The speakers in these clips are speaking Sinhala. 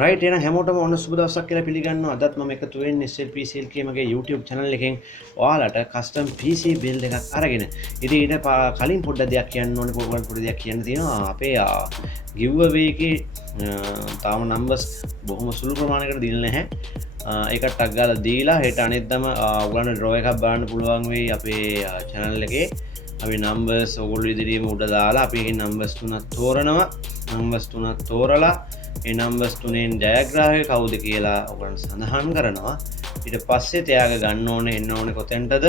රයිට් එහෙනම් හැමෝටම ඔන්න සුබ දවසක් කියලා පිළිගන්නවා. අදත් මම එකතු වෙන්නේ SLP CLK මගේ YouTube channel එකෙන් ඔයාලට custom PC build එකක් අරගෙන. ඉතින් ඊට කලින් පොඩ්ඩක් දෙයක් කියන්න ඕනේ, පොඩි දෙයක් කියන්න තියෙනවා. අපේ giveaway එකේ තාම numbers බොහොම සුළු ප්‍රමාණයකට දීලා නැහැ. ඒකට ටග් ගාලා දීලා හෙට අනිද්දාම ඔයගොල්ලන්ට draw එකක් බලන්න පුළුවන් වෙයි අපේ channel එකේ. අපි numbers ඔයගොල්ලෝ ඉදිරියේම උඩ දාලා අපි මේ numbers තුනක් තෝරනවා. numbers තුනක් තෝරලා ඒ නම්බර්ස් තුනෙන් ජයග්‍රාහකයා කවුද කියලා ඔයගොල්ලන් සඳහන් කරනවා. ඊට පස්සේ තෑග ගන්න ඕනේ එන්න ඕනේ කොතෙන්ටද?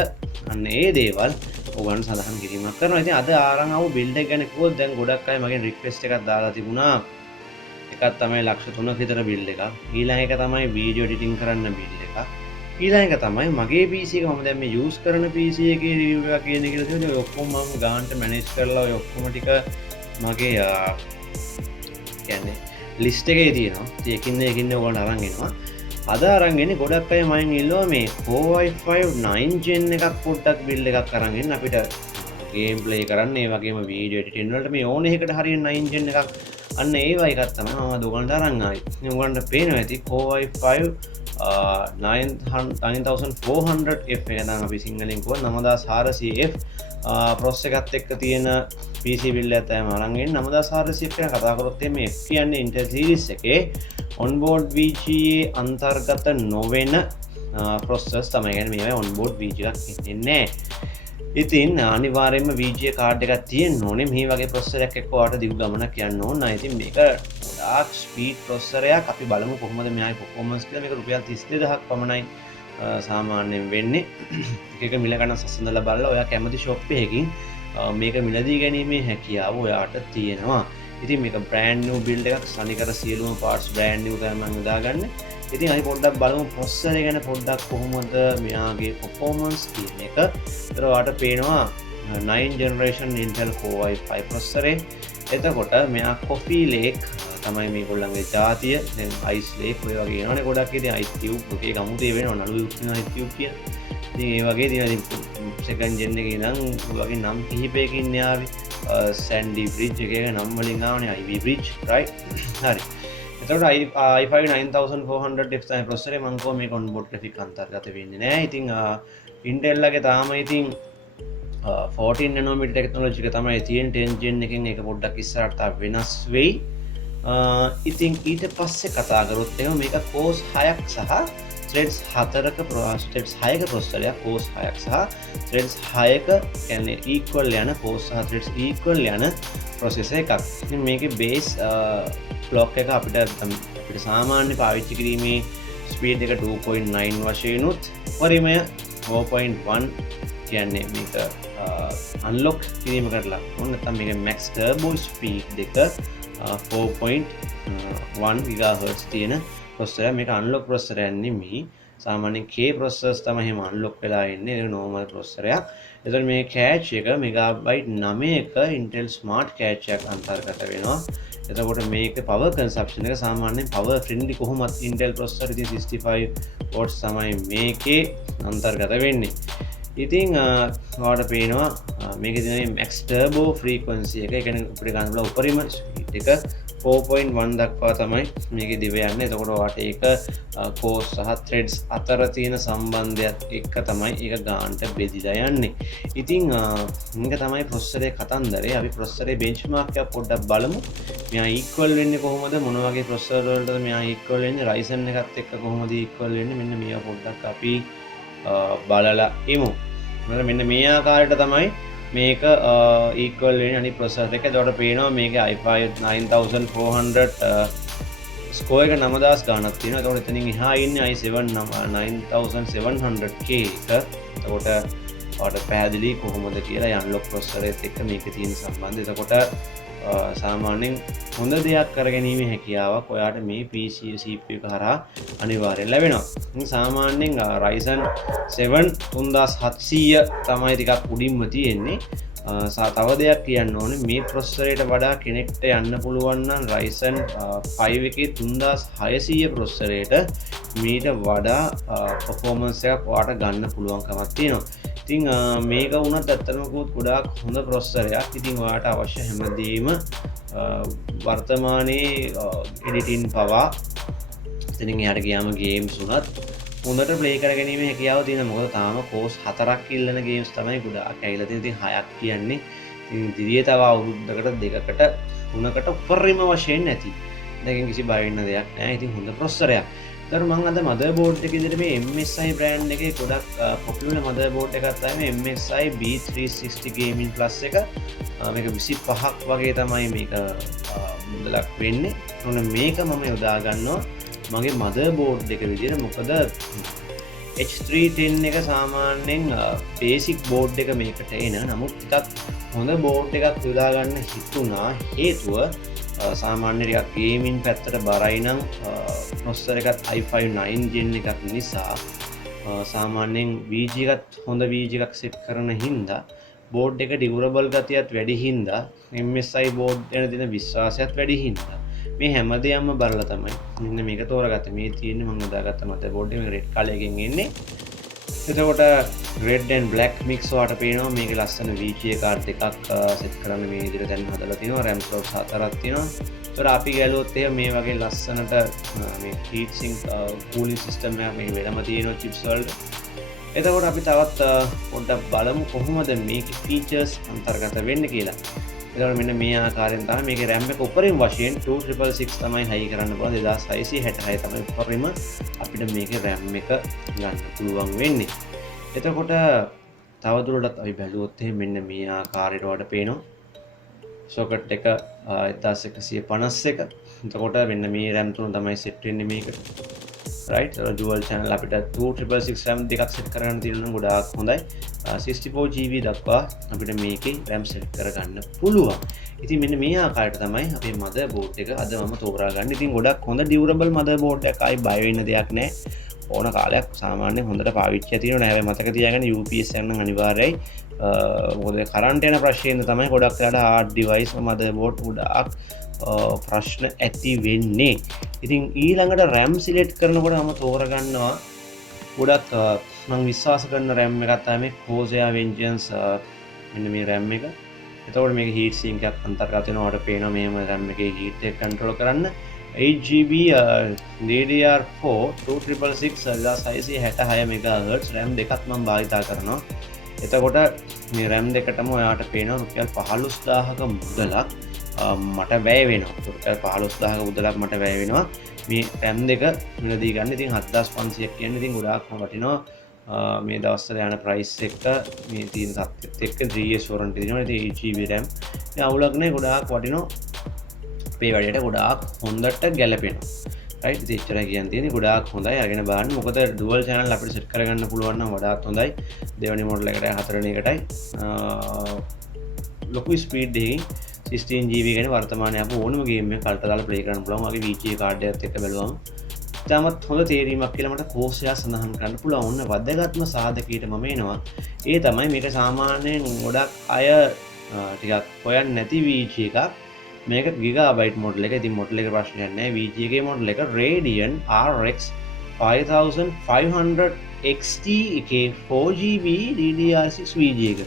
අන්න ඒ දේවල් ඔයගොල්ලන් සඳහන් කිරීමක් කරනවා. ඉතින් අද ආරන් ආව බිල්ඩ් එක ගැන කිව්වොත් දැන් ගොඩක් අය මගෙන් රික්වෙස්ට් එකක් දාලා තිබුණා. එකක් තමයි ලක්ෂ 3ක විතර බිල්ඩ් එකක්. ඊළඟ එක තමයි වීඩියෝ එඩිටින් කරන්න බිල්ඩ් එකක්. ඊළඟ එක තමයි මගේ PC එක මම දැන් මේ යූස් කරන PC එකේ රිවිව් එකක් කියන්නේ කියලා තියෙනවා. ඔය ඔක්කොම මම ගානට මැනේජ් කරලා ඔය ඔක්කොම ටික මගේ කියන්නේ ලිස්ට් එකේ තියෙනවා. ඉතින් එකින් ඔයගොල්ලෝ අරන් එනවා. අද අරන් එන්නේ ගොඩක් අය මයින් ඉල්ලුවා මේ Core i5 9 gen එකක් පොඩ්ඩක් බිල්ඩ් එකක් අරන් එන්න අපිට ගේම් ප්ලේ කරන්න. ඒ වගේම වීඩියෝ එඩිටින් වලට මේ ඕනේ එකකට හරියට 9 gen එකක්. අන්න ඒ වගේ එකක් තමයි මම ඔයගොල්ලන්ට අරන් ආවේ. ඉතින් ඔයගොල්ලන්ට පේනවා ඇති Core i5 9400F එක නම් අපි සිංහලෙන් කියව 9400F process එකත් එක්ක තියෙන PC build එක තමයි අරන් එන්නේ. 9400F ගැන කතා කරොත් මේ F කියන්නේ Intel series එකේ onboard VGA අන්තර්ගත නොවන processors තමයි. يعني මේවා onboard VGA එකක් ඉන්නේ නැහැ. ඉතින් අනිවාර්යයෙන්ම VGA කාඩ් එකක් තියෙන්න ඕනේ. මේ වගේ processor එකක් එක්ක ඔයාලට දිගු ගමනක් යන්න ඕන. ඉතින් මේක ගොඩාක් ස්පීඩ් processor එකක්. අපි බලමු කොහොමද මෙයාගේ performance කියලා. මේක රුපියල් 32000ක් පමණයි සාමාන්‍යයෙන් වෙන්නේ. එක මිල ගණන් සසඳලා බලලා ඔයා කැමති shop එකකින් මේක මිලදී ගැනීමේ හැකියාව ඔයාට තියෙනවා. ඉතින් මේක brand new build එකක්. සනිකර සියලුම parts brand new තමයි මම උදාගන්නේ. ඉතින් අපි පොඩ්ඩක් බලමු processor එක ගැන පොඩ්ඩක් කොහොමද මෙයාගේ performance කියන එක. ඒතර ඔයාට පේනවා 9 generation Intel Core i5 processor එක. එතකොට මෙයා Coffee Lake තමයි මේගොල්ලන්ගේ ජාතිය. දැන් Ice Lake ඔය වගේ එනවනේ ගොඩක්. ඉතින් Ice Cube ඔකේ ගමුතේ වෙනවා නළු උත්තින Ice Cube කියන. ඉතින් ඒ වගේ තියෙනවා. second gen එකේ ඉඳන් ඔය වගේ නම් කිහිපයකින් යාවි. Sandy Bridge එකේ නම් වලින් ආවනේ Ivy Bridge right. හරි. එතකොට i5 9400F තමයි processor එක. මම කොහොම මේක onboard graphic අන්තර්ගත වෙන්නේ නැහැ. ඉතින් Intel ලගේ තාම ඉතින් 14 nanometer technology එක තමයි තියෙන 10 gen එකෙන් ඒක පොඩ්ඩක් ඉස්සරහට වෙනස් වෙයි. ඉතින් ඊට පස්සේ කතා කරොත් එහෙනම් මේක cores 6ක් සහ threads 4ක threads 6ක processor එකක්. cores 6ක් සහ threads 6ක කියන්නේ equal යන cores සහ threads equal යන processor එකක්. ඉතින් මේකේ base clock එක අපිට සාමාන්‍ය පාවිච්චි කිරීමේ speed එක 2.9 වශයෙන් උත් පරිමය 4.1 කියන්නේ මේක unlock කිරීම කරලා ඕන නැත්නම් මේක max turbo speed දෙක 4.1 GHz තියෙන processor මේක unlock processor එකක් නෙමෙයි. සාමාන්‍යයෙන් K processors තමයි එහෙම unlock වෙලා ඉන්නේ. ඒක normal processor එකක්. එතකොට මේ cache එක megabyte 9ක Intel smart cache එකක් අන්තර්ගත වෙනවා. එතකොට මේක power consumption එක සාමාන්‍යයෙන් power friendly කොහොමත් Intel processor ඉතින් 65 watts තමයි මේකේ අන්තර්ගත වෙන්නේ. ඉතින් ඔයාලට පේනවා මේකේ තියෙන max turbo frequency එක. ඒ කියන්නේ අපිට ගන්න පුළුවන් උපරිම speed එක 4.1 දක්වා තමයි මේකේ දිව යන්නේ. එතකොට ඔයාලට ඒක cores සහ threads අතර තියෙන සම්බන්ධයත් එක්ක තමයි ඒක ගන්නට බෙදිලා යන්නේ. ඉතින් මේක තමයි processor එකේ කතන්දරේ. අපි processor එකේ benchmark එක පොඩ්ඩක් බලමු. මෙයා equal වෙන්නේ කොහොමද? මොන වගේ processor වලටද මෙයා equal වෙන්නේ? Ryzen එකත් එක්ක කොහොමද equal වෙන්නේ? මෙන්න මේවා පොඩ්ඩක් අපි බලලා ඉමු. මෙන්න මේ ආකාරයට තමයි මේක equal වෙන්නේ අනිත් processor එක. එතකොට පේනවා මේකේ i5 9400 score එක 9000 ගාණක් තියෙනවා. එතකොට එතනින් එහා ඉන්නේ i7 9700K එක. එතකොට ඔයාලට පැහැදිලි කොහොමද කියලා unlock processor එකත් එක්ක මේකේ තියෙන සම්බන්ධය. එතකොට සාමාන්‍යයෙන් හොඳ දෙයක් කරගැනීමේ හැකියාවක් ඔයාට මේ PC CPU එක හරහා අනිවාර්යෙන් ලැබෙනවා. ඉතින් සාමාන්‍යයෙන් Ryzen 7 3700 තමයි ටිකක් උඩින්ම තියෙන්නේ. තව දෙයක් කියන්න ඕනේ මේ processor එකට වඩා කෙනෙක්ට යන්න පුළුවන් නම් Ryzen 5 එකේ 3600 processor එකට මීට වඩා performance එකක් ඔයාට ගන්න පුළුවන්කමක් තියෙනවා. ඉතින් මේක වුණත් ඇත්තටම ගොඩාක් හොඳ processor එකක්. ඉතින් ඔයාට අවශ්‍ය හැමදේම වර්තමානයේ editing පවා ඉතින් එහාට ගියාම ගේම්ස් උනත් හොඳට ප්ලේ කරගැනීමේ හැකියාව තියෙනවා. මොකද තාම කෝස් 4ක් ඉල්ලන ගේම්ස් තමයි ගොඩාක් ඇවිල්ලා තියෙන්නේ. ඉතින් 6ක් කියන්නේ ඉතින් ඉදිරියේ තව අවුරුද්දකට දෙකකට තුනකට උපරිම වශයෙන් නැති. දැන් කිසි බය වෙන්න දෙයක් නැහැ. ඉතින් හොඳ ප්‍රොසෙසරයක්. ඒතර මම අද මදර්බෝඩ් එකේ විදිහට මේ MSI බ්‍රෑන්ඩ් එකේ ගොඩක් පොපියුලර් මදර්බෝඩ් එකක් තමයි MSI B360 Gaming Plus එක. මේක 25ක් වගේ තමයි මේක මුදලක් වෙන්නේ. ඔන්න මේක මම යොදා ගන්නවා මගේ මදර්බෝඩ් එක විදිහට. මොකද H310 එක සාමාන්‍යයෙන් බේසික් බෝඩ් එක මේකට එන. නමුත් ටිකක් හොඳ බෝඩ් එකක් යොදා ගන්න හිතුණා. හේතුව සාමාන්‍ය ටිකක් ගේමින් පැත්තට බරයි නම් ප්‍රොසෙසර් එකත් i5 9 gen එකක් නිසා සාමාන්‍යයෙන් VG එකත් හොඳ VG එකක් සෙට් කරන හින්දා බෝඩ් එක ඩියුරබල් ගතියත් වැඩි හින්දා MSI බෝඩ් ගැන දෙන විශ්වාසයත් වැඩි හින්දා මේ හැමදේම බලලා තමයි මෙන්න මේක තෝරගත්තේ. මේ තියෙන්නේ මම හදාගත්ත මදර්බෝඩ් එක. මේ රෙඩ් කලර් එකෙන් එන්නේ. එතකොට red and black mix වට පේනවා. මේකේ ලස්සන VGA කාඩ් දෙකක් සෙට් කරන්න මේ විදිහට දැන් හදලා තිනවා. RAM slots 4ක් තියෙනවා. ඒතර අපි ගැලුවොත් එහෙම මේ වගේ ලස්සනට මේ heat sink cooling system එකක් මේක වෙලම තියෙනවා chips වලට. එතකොට අපි තවත් පොඩ්ඩක් බලමු කොහොමද මේකේ features අන්තර්ගත වෙන්නේ කියලා. එතකොට මෙන්න මේ ආකාරයෙන් තමයි මේකේ RAM එක උපරිම වශයෙන් 2666 තමයි high කරන්න පුළුවන්. 2666 තමයි උපරිම අපිට මේකේ RAM එක ගන්න පුළුවන් වෙන්නේ. එතකොට තවදුරටත් අපි බැලුවොත් එහෙනම් මෙන්න මේ ආකාරයට වඩ පේනවා. socket එක 1151. එතකොට මෙන්න මේ RAM තුන තමයි set වෙන්නේ මේකට. right dual channel අපිට 2666 RAM දෙකක් set කරගන්න තියෙනවා නම් ගොඩාක් හොඳයි. 64GB දක්වා අපිට මේකේ RAM set කරගන්න පුළුවන්. ඉතින් මෙන්න මේ ආකාරයට තමයි අපේ motherboard එක අද මම තෝරාගන්නේ. ඉතින් ගොඩක් හොඳ durable motherboard එකක්. ආයි බය වෙන්න දෙයක් නැහැ. ඕන කාලයක් සාමාන්‍යයෙන් හොඳට පාවිච්චි තියෙනවා. හැබැයි මතක තියාගන්න UPS එක නම් අනිවාර්යයි. මොකද කරන්ට් යන ප්‍රශ්නයෙන් තමයි ගොඩක් වෙලාට hard device motherboard ගොඩාක් ප්‍රශ්න ඇති වෙන්නේ. ඉතින් ඊළඟට RAM select කරනකොට මම තෝරගන්නවා ගොඩක් මම විශ්වාස කරන RAM එකක් තමයි Corsair Vengeance මෙන්න මේ RAM එක. එතකොට මේක heat sink එකක් අන්තර්ගත වෙනවා. ඔයාලට පේනවා මේම RAM එකේ heat එක control කරන්න 8GB DDR4 2666 MHz RAM දෙකක් මම භාවිතා කරනවා. එතකොට මේ RAM දෙකටම ඔයාලට පේනවා රුපියල් 15000ක මුදලක් මට වැය වෙනවා. රුපියල් 15000ක මුදලක් මට වැය වෙනවා මේ RAM දෙක මිලදී ගන්න. ඉතින් 7500ක් කියන්නේ ඉතින් ගොඩාක්ම වටිනවා. මේ දවස්වල යන ප්‍රයිස් එක මේ තියෙන තත්ත්වෙත් එක්ක 3 years warranty දෙනවා. ඉතින් 8GB RAM මේ අවුලක් නැහැ. ගොඩාක් වටිනවා. අපේ වැඩේට ගොඩාක් හොඳට ගැලපෙනවා. right ඉතින් එච්චරයි කියන්න තියෙන්නේ. ගොඩාක් හොඳයි. අරගෙන බලන්න. මොකද dual channel අපිට set කරගන්න පුළුවන් නම් වඩාත් හොඳයි. දෙවෙනි මොඩල් එකටයි හතරවෙනි එකටයි ලොකු ස්පීඩ් එකකින් 16GB ගැන වර්තමානයේ අප ඕනම ගේම් එකක් කල්ට දාලා ප්ලේ කරන්න පුළුවන්. වගේ VGA කාඩ් එකත් එක්ක බැලුවම තාමත් හොඳ තේරීමක් කියලා මට Corsair සඳහන් කරන්න පුළුවන්. ඔන්න වැදගත්ම සාධකයට මම එනවා. ඒ තමයි මේක සාමාන්‍යයෙන් ගොඩක් අය ටිකක් හොයන්නේ නැති VGA එකක්. මේක gigabyte model එක. ඉතින් model එක ප්‍රශ්නයක් නැහැ. VGA එකේ model එක Radeon RX 5500 XT එකේ 4GB DDR6 VGA එක.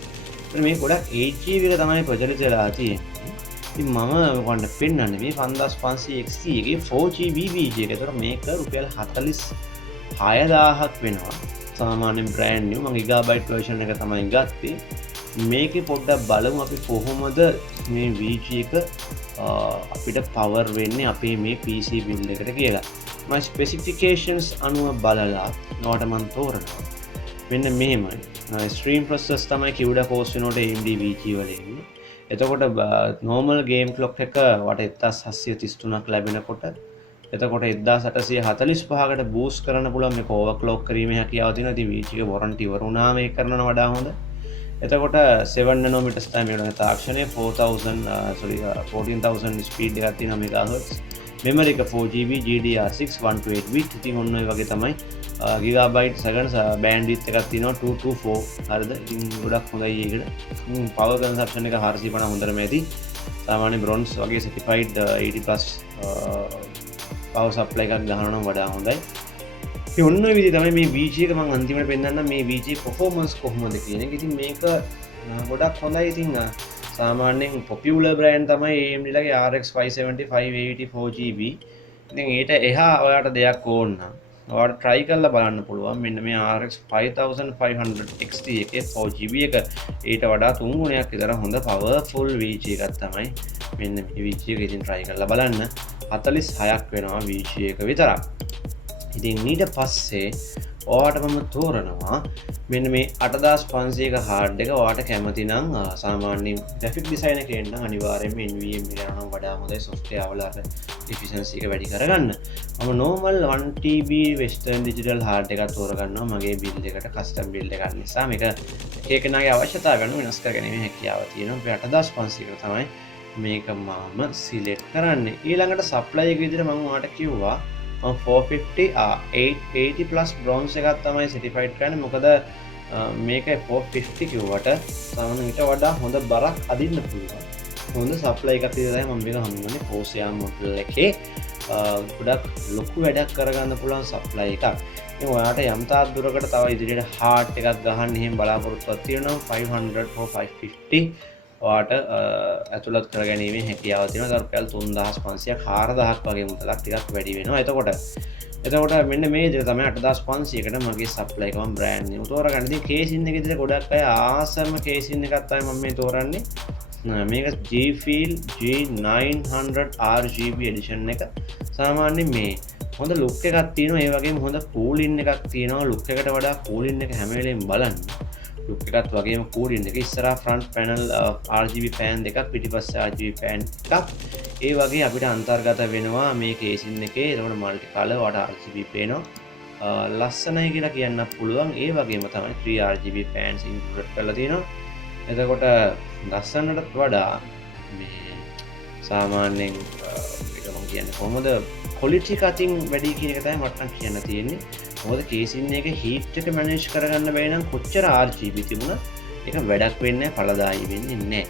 මේ ගොඩක් 8GB එක තමයි ප්‍රචලිත වෙලා තියෙන්නේ. ඉතින් මම ඔයගොල්ලන්ට පෙන්නන්නේ මේ 5500 XT එකේ 4GB VGA එක. ඒතර මේක රුපියල් 46000ක් වෙනවා. සාමාන්‍ය brand new මම gigabyte version එක තමයි ගත්තේ. මේකේ පොඩ්ඩක් බලමු අපි කොහොමද මේ VGA එක අපිට power වෙන්නේ අපේ මේ PC build එකට කියලා. මම specifications අනුව බලලා නෝට මම තෝරනවා. මෙන්න මෙහෙමයි. stream process තමයි CUDA course වෙනකොට AMD VGA වල එන්නේ. එතකොට normal game clock එක වට 1733ක් ලැබෙනකොට එතකොට 1845කට boost කරන්න පුළුවන්. මේක overclock කිරීමේ හැකියාව තියෙනවා. ඉතින් VGA එක warranty ඉවර වුණාම ඒක කරනව වඩා හොඳ. එතකොට 7 nanometers තමයි මේ තාක්ෂණය 14000 ස්පීඩ් එකක් තියෙනවා MHz. memory එක 4GB GDR6 128 bit. ඉතින් ඔන්න ඔය වගේ තමයි gigabyte seconds bandwidth එකක් තියෙනවා 224. හරිද? ඉතින් ගොඩක් හොඳයි ඒකට. power consumption එක 450 හොඳටම ඇති. සාමාන්‍ය bronze වගේ certified 80+ power supply එකක් ගහනවා නම් වඩා හොඳයි. ඉතින් ඔන්න ඔය විදිහ තමයි මේ VGA එක මම අන්තිමට පෙන්නන්නම් මේ VGA performance කොහොමද කියන එක. ඉතින් මේක ගොඩක් හොඳයි. ඉතින් සාමාන්‍යයෙන් popular brand තමයි AMD ලගේ RX 570 580 4GB. ඉතින් ඊට එහා ඔයාට දෙයක් ඕන නම් ඔයාට try කරලා බලන්න පුළුවන් මෙන්න මේ RX 5500 XT එකේ 4GB එක ඊට වඩා 3 ගුණයක් විතර හොඳ powerful VG එකක් තමයි මෙන්න මේ VG එක ඉතින් try කරලා බලන්න 46ක් වෙනවා VG එක විතරක්. ඉතින් ඊට පස්සේ ඔයාට මම තෝරනවා මෙන්න මේ 8500ක hard එක ඔයාට කැමති නම් සාමාන්‍ය graphic design එකේ නම් අනිවාර්යයෙන්ම NVMe එක නම් වඩා හොඳයි software වල අර efficiency එක වැඩි කරගන්න. මම normal 1TB western digital hard එකක් තෝරගන්නවා මගේ build එකට custom build එකක් නිසා මේක එක එකනාගේ අවශ්‍යතාවය අනුව වෙනස් කරගැනීමේ හැකියාව තියෙනවා. 8500කට තමයි මේක මම select කරන්නේ. ඊළඟට supply එක විදිහට මම ඔයාලට කිව්වා 450 880 plus bronze එකක් තමයි certified කරන්නේ. මොකද මේක 450 කිව්වට සාමාන්‍යයෙන් ඊට වඩා හොඳ බරක් අදින්න පුළුවන්. හොඳ supply එකක් විදිහට තමයි මම මේක හඳුන්වන්නේ. Corsair model එකේ ගොඩක් ලොකු වැඩක් කරගන්න පුළුවන් supply එකක්. ඉතින් ඔයාලට යම් තාක් දුරකට තව ඉදිරියට heart එකක් ගහන්න එහෙම බලාපොරොත්තුවක් තියෙනවා 500 for 550 ඔයාට ඇතුළත් කරගැනීමේ හැකියාව තියෙනවා. රුපියල් 3500ක් 4000ක් වගේ මුදලක් ටිකක් වැඩි වෙනවා. එතකොට මෙන්න මේ විදිහට තමයි 8500කට මගේ සප්ලයි එක මම බ්‍රෑන්ඩ් නිව් තෝරගන්න. ඉතින් කේසින් එක විදිහට ගොඩක් අය ආසම කේසින් එකක් තමයි මම මේ තෝරන්නේ. මේක G-Feel G900 RGB edition එක. සාමාන්‍යයෙන් මේ හොඳ ලුක් එකක් තියෙනවා. ඒ වගේම හොඳ කූලින් එකක් තියෙනවා. ලුක් එකට වඩා කූලින් එක හැම වෙලේම බලන්න. ලුක් එකත් වගේම කූලින් එක ඉස්සරහා ෆ්‍රන්ට් පැනල් RGB ෆෑන් දෙකක් පිටිපස්සේ RGB ෆෑන් එකක් ඒ වගේ අපිට අන්තර්ගත වෙනවා මේ කේසින් එකේ. ඒකට මල්ටි කලර් වඩා RGB පේනවා ලස්සනයි කියලා කියන්න පුළුවන්. ඒ වගේම තමයි 3 RGB ෆෑන්ස් ඉන්ක්ලූඩ් කරලා තියෙනවා. එතකොට ලස්සනට වඩා මේ සාමාන්‍යයෙන් මම කියන්නේ කොහොමද quality එක අතින් වැඩි කියන එක තමයි මට නම් කියන්න තියෙන්නේ. මොකද කේසින් එක heat එක manage කරගන්න බැරි නම් කොච්චර RGB තිබුණත් ඒක වැඩක් වෙන්නේ නැහැ, ඵලදායී වෙන්නේ නැහැ.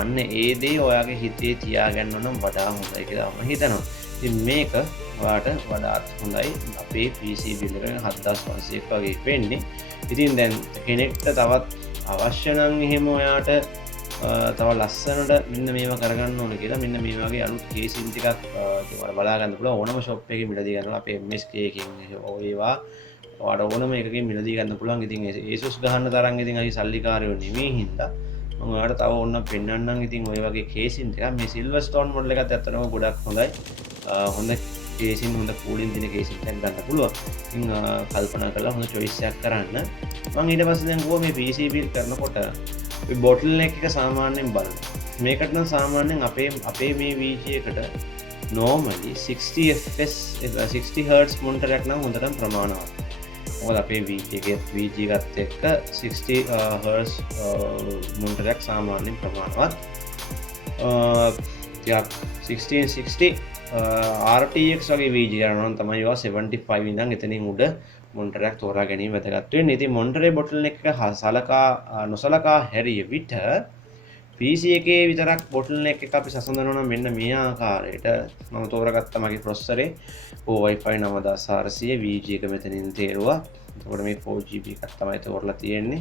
යන්න ඒ දේ ඔයාගේ හිතේ තියාගන්න නම් වඩා හොඳයි කියලා මම හිතනවා. ඉතින් මේක ඔයාට වඩාත් හොඳයි. අපේ PC bill එක 7500ක් වගේ වෙන්නේ. ඉතින් දැන් කෙනෙක්ට තවත් අවශ්‍ය නම් එහෙම ඔයාට තව ලස්සනට මෙන්න මේවා කරගන්න ඕන කියලා මෙන්න මේ වගේ අලුත් කේසින් ටිකක් ඔයාලා බලා ගන්න පුළුවන්. ඕනම shop එකකින් මිලදී ගන්නවා. අපේ MSK එකකින් ඒවා ඔයාලට ඕනම එකකින් මිලදී ගන්න පුළුවන්. ඉතින් Asus ගහන්න තරම් ඉතින් අයි සල්ලිකාරයෝ නෙමෙයි හින්දා මම ඔයාලට තව ඕනනම් පෙන්වන්නම්. ඉතින් ඔය වගේ කේසින් ටිකක් මේ Silverstone model එකත් ඇත්තටම ගොඩක් හොඳයි. හොඳ කේසින් හොඳ කූලින් දින කේසින් එකක් ගන්න පුළුවන්. ඉතින් කල්පනා කරලා හොඳ choice එකක් කරන්න. මම ඊට පස්සේ දැන් ගුවා මේ PC build කරනකොට මේ bottleneck එක සාමාන්‍යයෙන් බලන්න. මේකට නම් සාමාන්‍යයෙන් අපේ මේ VG එකට normally 60 fps 60 Hz monitor එකක් නම් හොඳටම ප්‍රමාණවත්. මොකද අපේ VG එකත් එක්ක 60 Hz monitor එකක් සාමාන්‍යයෙන් ප්‍රමාණවත්. ටිකක් 1660 RTX වගේ VG ගන්නවා නම් තමයි ඒවා 75 ඉඳන් එතනින් උඩ මොනිටර් එකක් තෝරා ගැනීම වැදගත් වෙන්නේ. ඉතින් මොනිටරේ bottleneck එක නොසලකා හැරිය විට PC එකේ විතරක් bottleneck එක අපි සසඳනවා නම් මෙන්න මේ ආකාරයට මම තෝරාගත්ත මගේ processor Wi-Fi 9400 VG එක මෙතනින් තේරුවා. එතකොට මේ 4GB එකක් තමයි තෝරලා තියෙන්නේ.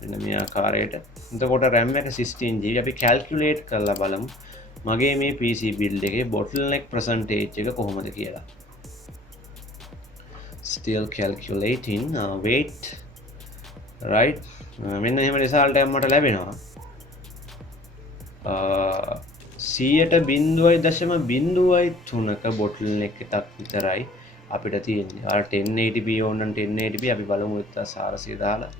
මෙන්න මේ ආකාරයට. එතකොට RAM එක 16GB. අපි calculate කරලා බලමු මගේ මේ PC build එකේ bottleneck percentage එක කොහොමද කියලා. Still calculating wait right මෙන්න එහෙම result එකක් මට ලැබෙනවා 100.0.03ක bottleneck එකක් විතරයි අපිට තියෙන්නේ. අර 1080p ඕන නම් 1080p අපි බලමු 1400 දාලා.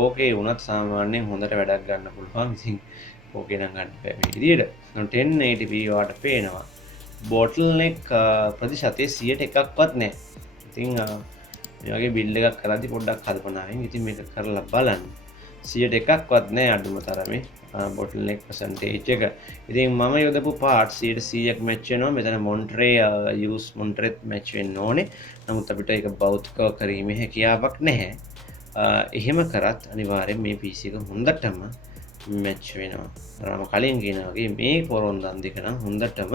ඕකේ වුණත් සාමාන්‍යයෙන් හොඳට වැඩක් ගන්න පුළුවන්. ඉතින් ඕකේ නම් ගන්න බෑ මේ විදිහට. 1080p වාට පේනවා bottleneck ප්‍රතිශතය 100%ක්වත් නැහැ. ඉතින් මේ වගේ බිල් එකක් කරද්දි පොඩ්ඩක් කල්පනාවෙන් ඉතින් මේක කරලා බලන්න. 100%ක්වත් නැහැ අඩුම තරමේ bottleneck percentage එක. ඉතින් මම යොදපු parts 100%ක් match වෙනවා. මෙතන Monterey use Monterey match වෙන්න ඕනේ. නමුත් අපිට ඒක භෞතිකව කිරීමේ හැකියාවක් නැහැ. එහෙම කරත් අනිවාර්යෙන් මේ PC එක හොඳටම match වෙනවා. මම කලින් කියනා වගේ මේ පොරොන්දන් දෙක නම් හොඳටම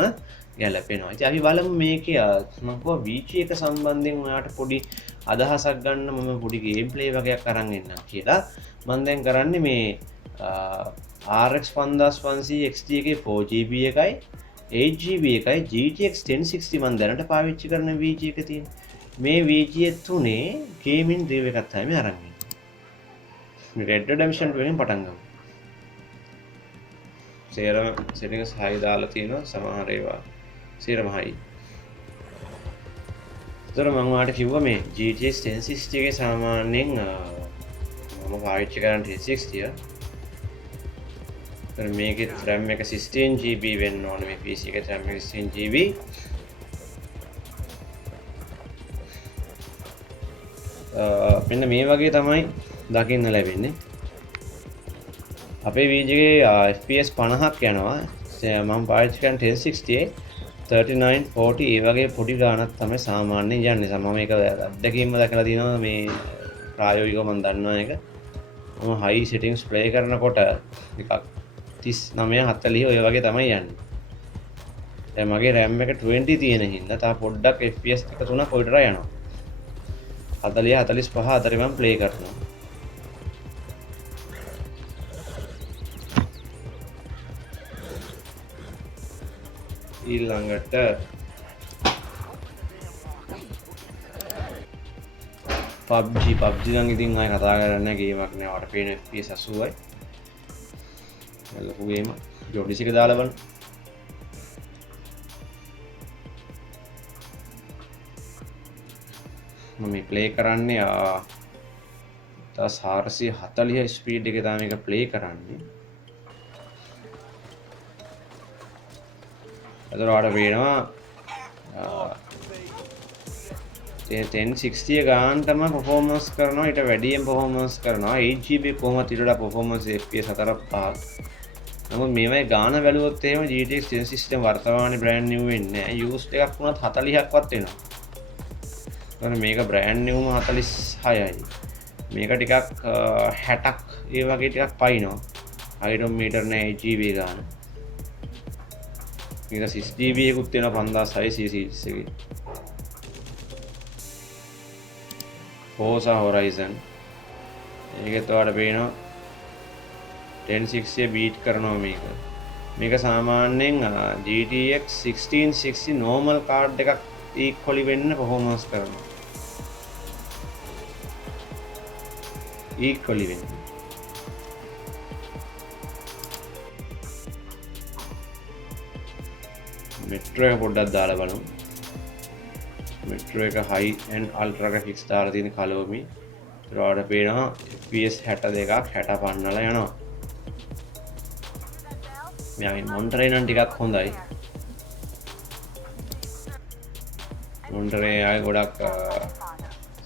ගැලපෙනවා. ඉතින් අපි බලමු මේකේ මම කිව්වා VG එක සම්බන්ධයෙන් ඔයාලට පොඩි අදහසක් ගන්න මම පොඩි ගේම් ප්ලේ වගේක් අරන් එන්නම් කියලා. මම දැන් කරන්නේ මේ RX 5500 XT එකේ 4GB එකයි 8GB එකයි GTX 1060 මම දැනට පාවිච්චි කරන VG එක තියෙන. මේ VG තුනේ ගේමින් රිව් එකක් තමයි අරන් ඉන්නේ. මේ Red Dead Redemption 2 එකෙන් පටන් ගමු. සේරම settings high දාලා තියෙනවා සමහර ඒවා. සේරම high. ඒතර මම ඔයාලට කිව්වා මේ GTX 1060 එකේ සාමාන්‍යයෙන් මම පාවිච්චි කරන 1060 මේකේ RAM එක 16GB වෙන්න ඕනේ මේ PC එකේ RAM එක 16GB මෙන්න මේ වගේ තමයි දකින්න ලැබෙන්නේ අපේ වීඩියෝ එකේ FPS 50ක් යනවා මම පාවිච්චි කරන 1060 39 40 ඒ වගේ පොඩි ගාණක් තමයි සාමාන්‍යයෙන් යන්නේ මම මේක අත්දැකීම්ම දැකලා තියෙනවා මේ ප්‍රායෝගිකව මම දන්නවා එක මම high settings play කරනකොට එකක් 39 40 ඔය වගේ තමයි යන්නේ. දැන් මගේ RAM එක 20 තියෙන හින්දා තා පොඩ්ඩක් FPS එක 3ක් ඔයිටර යනවා. 40 45 අතරේ මම ප්ලේ කරනවා. ඊළඟට PUBG නම් ඉතින් ආයෙ කතා කරන්න නැහැ ගේමක් නෑ. වට පේන FPS 80යි. ලොකු ගේම ජොඩිස් එක දාලා බලන්න. මම මේ ප්ලේ කරන්නේ 1440 ස්පීඩ් එකේ තමයි මේක ප්ලේ කරන්නේ. අතන වඩා වෙනවා 1060 ගානටම performance කරනවා ඊට වැඩියෙන් performance කරනවා 8GB කොහොමද ඊට වඩා performance FPS 4-5ක් නමුත් මේවයි ගාන බැලුවොත් එහෙම GTX 1060 වර්තමානයේ brand new වෙන්නේ නැහැ used එකක් වුණත් 40ක්වත් වෙනවා එතන මේක brand newම 46යි මේක ටිකක් 60ක් ඒ වගේ ටිකක් පයින්නවා අයිඩෝමීටර් නේ 8GB ගාන මේක 6GB එකකුත් වෙනවා 5600 series එකේ Forza Horizon මේකත් ඔයාලට පේනවා 1060 බීට් කරනවා මේක සාමාන්‍යයෙන් GTX 1660 normal card එකක් equally වෙන්න performance කරනවා equally වෙන්න metro එක පොඩ්ඩක් දාලා බලමු metro එක high and ultra graphics දාලා තියෙන කලෝමි ඒකට ඔයාලට පේනවා FPS 62ක් 60 පන්නලා යනවා මෙයාගේ මොන්ටරේ නම් ටිකක් හොඳයි මොන්ටරේ ආයේ ගොඩක්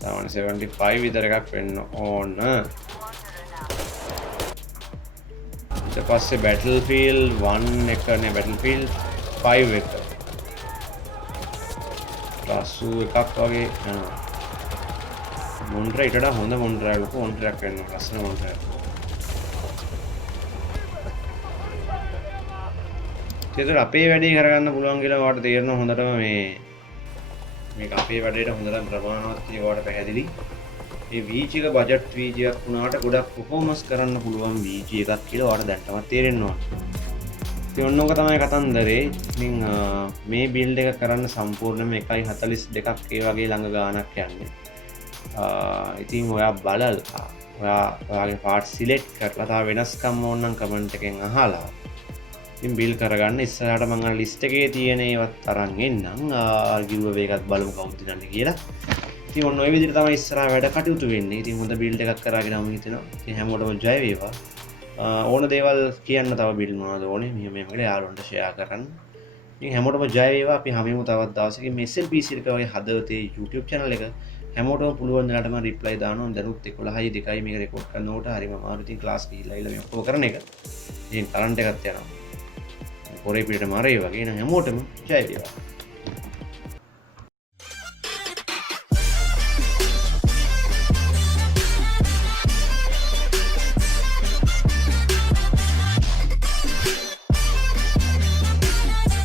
සාමාන්‍ය 75 විතර එකක් වෙන්න ඕන ඊට පස්සේ Battlefield 1 එක නේ Battlefield 5 එක 81ක් වගේ යනවා මොන්ටරේ ඊට වඩා හොඳ මොන්ටරේ ලොකු මොන්ටරයක් වෙනවා ලස්සන මොන්ටරයක් ඒතර අපේ වැඩේ කරගන්න පුළුවන් කියලා ඔයාලට තේරෙනවා හොඳටම මේක අපේ වැඩේට හොඳටම ප්‍රමාණවත් කියලා ඔයාලට පැහැදිලි. මේ VG එක බජට් VG එකක් වුණාට ගොඩක් performance කරන්න පුළුවන් VG එකක් කියලා ඔයාලට දැනටමත් තේරෙන්න ඕන. ඉතින් ඔන්නෝක තමයි කතන්දරේ. ඉතින් මේ බිල්ඩ් එක කරන්න සම්පූර්ණයෙන්ම 1.42ක් ඒ වගේ ළඟ ගාණක් යන්නේ. ඉතින් ඔයා බලලා ඔයාගේ පාර්ට් සිලෙක්ට් කරලා තව වෙනස්කම් ඕන නම් කමෙන්ට් එකෙන් අහලා ඉතින් බිල් කරගන්න ඉස්සරහට මම අර ලිස්ට් එකේ තියෙන ඒවත් අරන් එන්නම් ගිව් එකත් බලමු කවුද දිනන්නේ කියලා. ඉතින් ඔන්න ඔය විදිහට තමයි ඉස්සරහ වැඩ කටයුතු වෙන්නේ. ඉතින් හොඳ බිල්ඩ් එකක් කරගෙන මම හිතනවා. ඉතින් හැමෝටම ජය වේවා. ඕන දේවල් කියන්න තව බිල්ඩ් මොනවද ඕනේ මෙහෙම මේකට යාළුවන්ට ෂෙයා කරන්න. ඉතින් හැමෝටම ජය වේවා. අපි හැමෝම තවත් දවසකින් මේ SLPC එක වගේ හදවතේ YouTube channel එක හැමෝටම පුළුවන් දෙනාටම රිප්ලයි දානවා. දැනුත් 11:02යි මේක රෙකෝඩ් කරනකොට හරිම අමාරු. ඉතින් ක්ලාස් ගිහිල්ලා මේ ඔක්කොම කරන එක. ඉතින් කරන්ට් එකත් යනවා. පොරේ පිටට මාරේ වගේ නම් හැමෝටම ජය වේවා